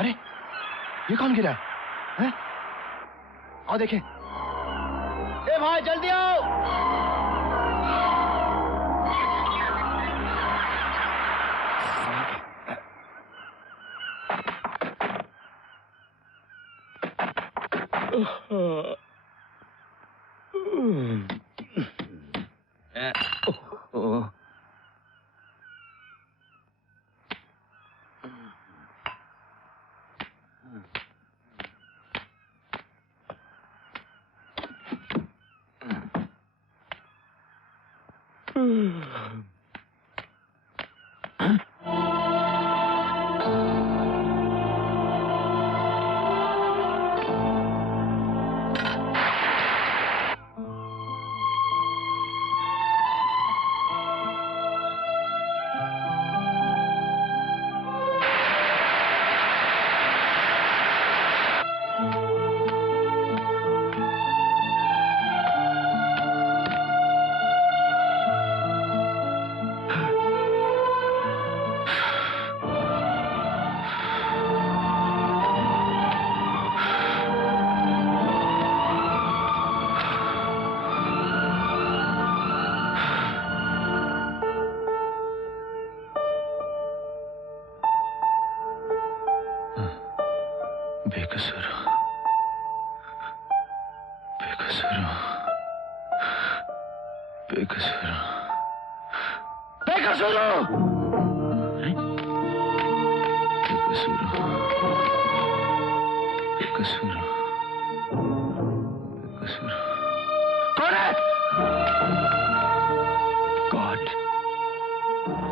अरे ये कौन गिरा है? आओ देखें। ए भाई जल्दी आओ।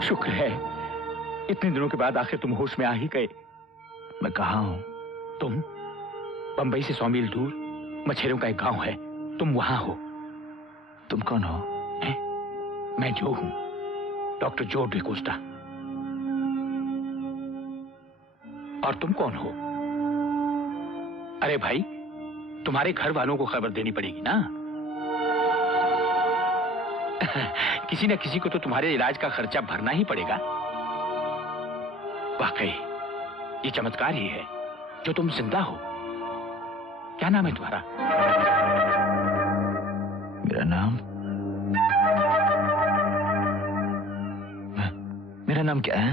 शुक्र है इतने दिनों के बाद आखिर तुम होश में आ ही गए। मैं कहाँ हूं? तुम बंबई से 100 मील दूर मछेरों का एक गांव है, तुम वहां हो। तुम कौन हो? मैं जो हूं, डॉक्टर जो डिकोस्टा। और तुम कौन हो? अरे भाई, तुम्हारे घर वालों को खबर देनी पड़ेगी ना। किसी न किसी को तो तुम्हारे इलाज का खर्चा भरना ही पड़ेगा। वाकई ये चमत्कार ही है जो तुम जिंदा हो। क्या नाम है तुम्हारा? मेरा नाम क्या है?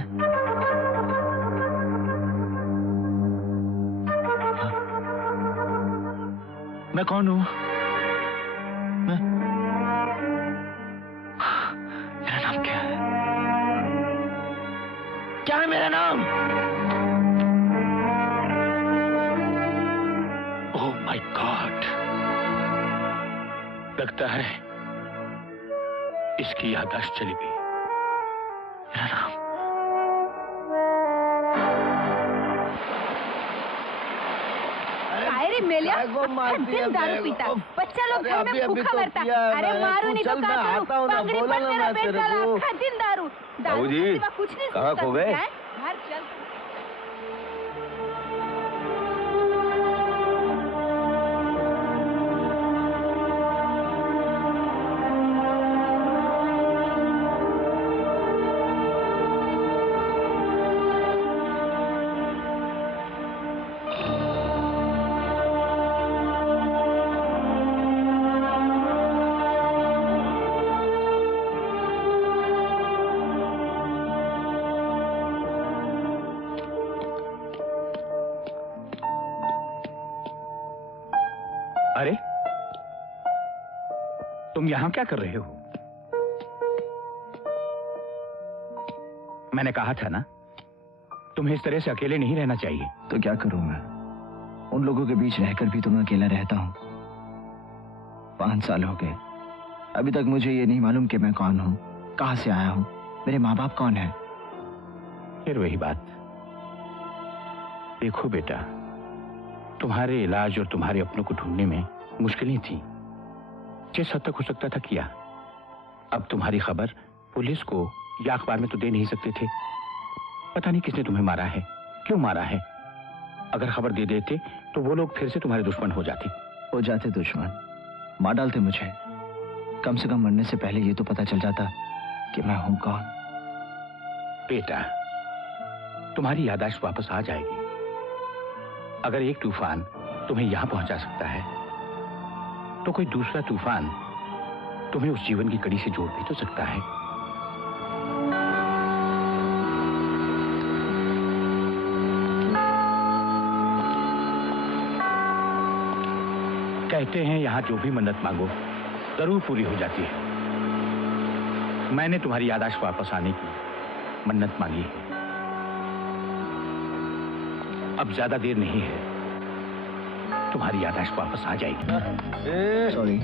मैं कौन हूं? मेरा नाम क्या है? क्या है मेरा नाम? ओह माय गॉड, लगता है इसकी याददाश्त चली गई। मेरा नाम मेलिया दिन दारू पीता, बच्चा लोग घर में भूखा मरता। अरे मारो नहीं तो क्या करूं? पगड़ी पर मेरा पेट डाला, दिन दारू दारू सिवा कुछ नहीं कहाँ खो गए? घर चल। अरे तुम यहां क्या कर रहे हो? मैंने कहा था ना, तुम्हें इस तरह से अकेले नहीं रहना चाहिए। तो क्या करूं मैं? उन लोगों के बीच रहकर भी तो मैं अकेला रहता हूं। 5 साल हो गए, अभी तक मुझे ये नहीं मालूम कि मैं कौन हूं, कहां से आया हूं, मेरे माँ बाप कौन है। फिर वही बात। देखो बेटा, तुम्हारे इलाज और तुम्हारे अपनों को ढूंढने में मुश्किलें थी, जिस हद तक हो सकता था किया। अब तुम्हारी खबर पुलिस को या अखबार में तो दे नहीं सकते थे। पता नहीं किसने तुम्हें मारा है, क्यों मारा है। अगर खबर दे देते तो वो लोग फिर से तुम्हारे दुश्मन हो जाते। दुश्मन मार डालते मुझे। कम से कम मरने से पहले ये तो पता चल जाता कि मैं हूं कौन। बेटा, तुम्हारी याददाश्त वापस आ जाएगी। अगर एक तूफान तुम्हें यहां पहुंचा सकता है तो कोई दूसरा तूफान तुम्हें उस जीवन की कड़ी से जोड़ भी तो सकता है। कहते हैं यहां जो भी मन्नत मांगो जरूर पूरी हो जाती है। मैंने तुम्हारी याददाश्त वापस आने की मन्नत मांगी है। अब ज्यादा देर नहीं है, तुम्हारी याददाश्त वापस आ जाएगी। सॉरी।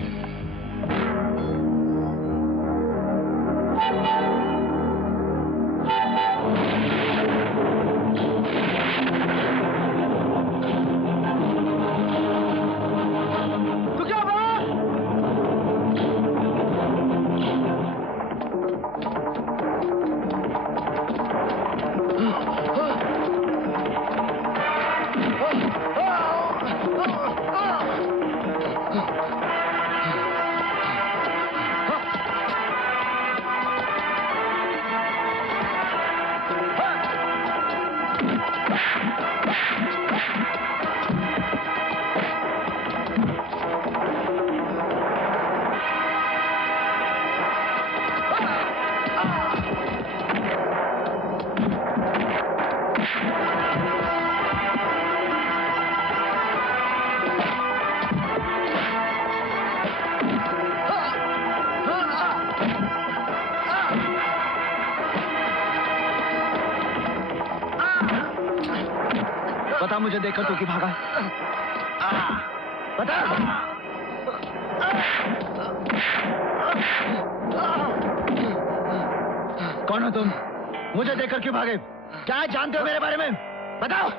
बता मुझे देखकर तू क्यों भागा? बता। कौन हो तुम? मुझे देखकर क्यों भागे? क्या जानते हो मेरे बारे में? बताओ।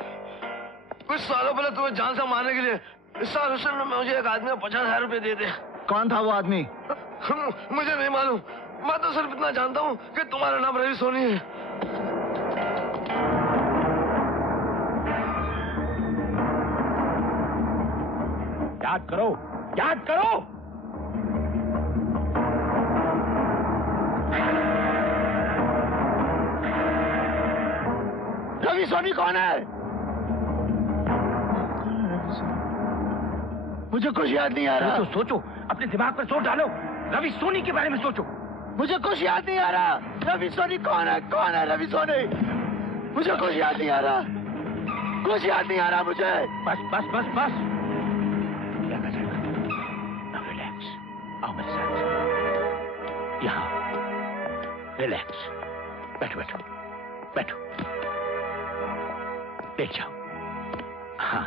कुछ सालों पहले तुम्हें जान से मारने के लिए इस्सार हुसैन ने मुझे एक आदमी को 50,000 रुपए दिए थे। कौन था वो आदमी? मुझे नहीं मालूम। मैं तो सिर्फ इतना जानता हूँ कि तुम्हारा नाम रवि सोनी है। याद करो, याद करो। रवि सोनी कौन है? मुझे कुछ याद नहीं आ रहा। तो सोचो, अपने दिमाग पर जोर डालो। रवि सोनी के बारे में सोचो। मुझे कुछ याद नहीं आ रहा। रवि सोनी कौन है? कौन है रवि सोनी? मुझे कुछ याद नहीं आ रहा। कुछ याद नहीं आ रहा मुझे। बस बस बस बस। क्या कर जाएगा? अब रिलैक्स। आओ मेरे साथ। यहाँ रिलैक्स। बैठो बैठो बैठो। लेट जाओ। हाँ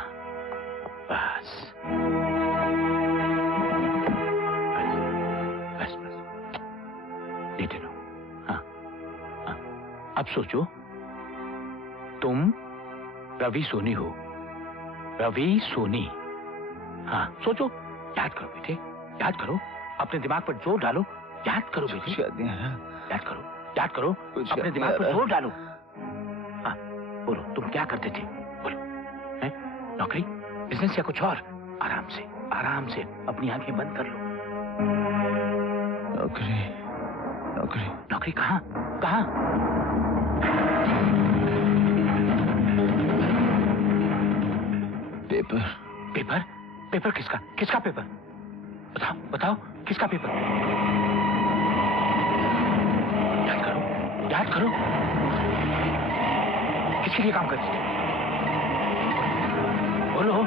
बस बस बस। लेटे रहो। हाँ हाँ। अब सोचो, तुम रवि सोनी हो। रवि सोनी। हाँ सोचो, याद करो बेटे, याद करो। अपने दिमाग पर जोर डालो। याद करो बेटे, याद नहीं आ रहा। याद करो, याद करो। अपने दिमाग पर जोर डालो। हाँ बोलो, तुम क्या करते थे? बोलो। हैं? नौकरी, बिजनेस या कुछ और? आराम से, आराम से अपनी आंखें बंद कर लो। नौकरी, नौकरी। नौकरी कहाँ? कहाँ? पेपर। पेपर? पेपर किसका? किसका पेपर? बताओ बताओ, किसका पेपर? याद करो, याद करो। किसके लिए काम करती थी? बोलो।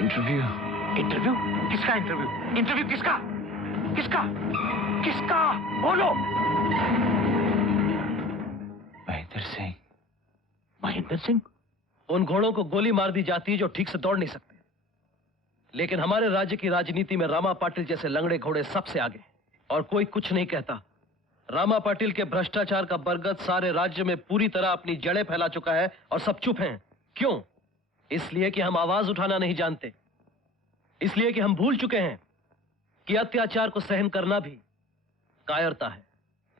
इंटरव्यू। इंटरव्यू? किसका इंटरव्यू? इंटरव्यू किसका? किसका? किसका? बोलो। महेंद्र सिंह। महेंद्र सिंह? उन घोड़ों को गोली मार दी जाती है जो ठीक से दौड़ नहीं सकते, लेकिन हमारे राज्य की राजनीति में रामा पाटिल जैसे लंगड़े घोड़े सबसे आगे, और कोई कुछ नहीं कहता। रामा पाटिल के भ्रष्टाचार का बरगद सारे राज्य में पूरी तरह अपनी जड़ें फैला चुका है और सब चुप हैं। क्यों? इसलिए कि हम आवाज उठाना नहीं जानते, इसलिए कि हम भूल चुके हैं कि अत्याचार को सहन करना भी कायरता है।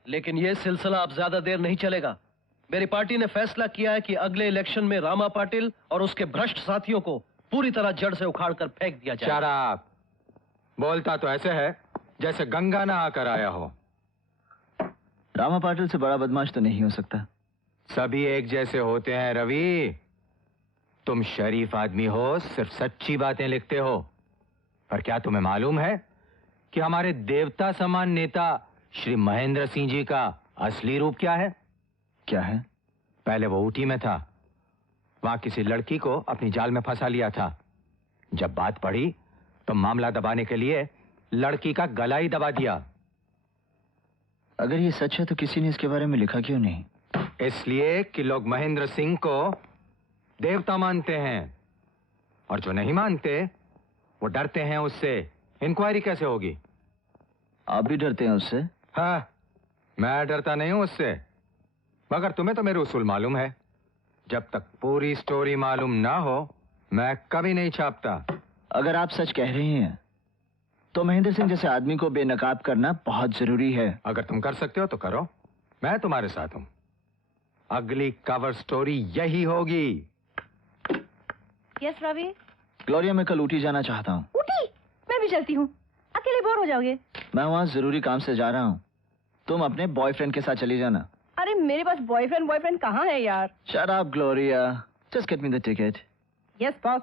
लेकिन यह सिलसिला अब ज्यादा देर नहीं चलेगा। मेरी पार्टी ने फैसला किया है कि अगले इलेक्शन में रामा पाटिल और उसके भ्रष्ट साथियों को पूरी तरह जड़ से उखाड़कर फेंक दिया जाए। शराब बोलता तो ऐसे है जैसे गंगा ना आकर आया हो। रामा पाटिल से बड़ा बदमाश तो नहीं हो सकता। सभी एक जैसे होते हैं रवि। तुम शरीफ आदमी हो, सिर्फ सच्ची बातें लिखते हो। पर क्या तुम्हें मालूम है कि हमारे देवता समान नेता श्री महेंद्र सिंह जी का असली रूप क्या है? क्या है? पहले वो ऊटी में था, वहां किसी लड़की को अपनी जाल में फंसा लिया था। जब बात पड़ी तो मामला दबाने के लिए लड़की का गला ही दबा दिया। अगर ये सच है तो किसी ने इसके बारे में लिखा क्यों नहीं? इसलिए कि लोग महेंद्र सिंह को देवता मानते हैं, और जो नहीं मानते वो डरते हैं उससे। इंक्वायरी कैसे होगी? आप भी डरते हैं उससे? हाँ, मैं डरता नहीं हूं उससे, मगर तुम्हें तो मेरे उसूल मालूम है। जब तक पूरी स्टोरी मालूम ना हो मैं कभी नहीं छापता। अगर आप सच कह रहे हैं तो महेंद्र सिंह जैसे आदमी को बेनकाब करना बहुत जरूरी है। अगर तुम कर सकते हो तो करो, मैं तुम्हारे साथ हूं। अगली कवर स्टोरी यही होगी। यस रवि। ग्लोरिया, मैं कल ऊटी जाना चाहता हूँ। ऊटी? मैं भी चलती हूँ, अकेले बोर हो जाओगे। मैं वहाँ जरूरी काम से जा रहा हूँ, तुम अपने बॉयफ्रेंड के साथ चली जाना। अरे मेरे पास बॉयफ्रेंड कहाँ है यार? Shut up Gloria, just get me the ticket. Yes boss.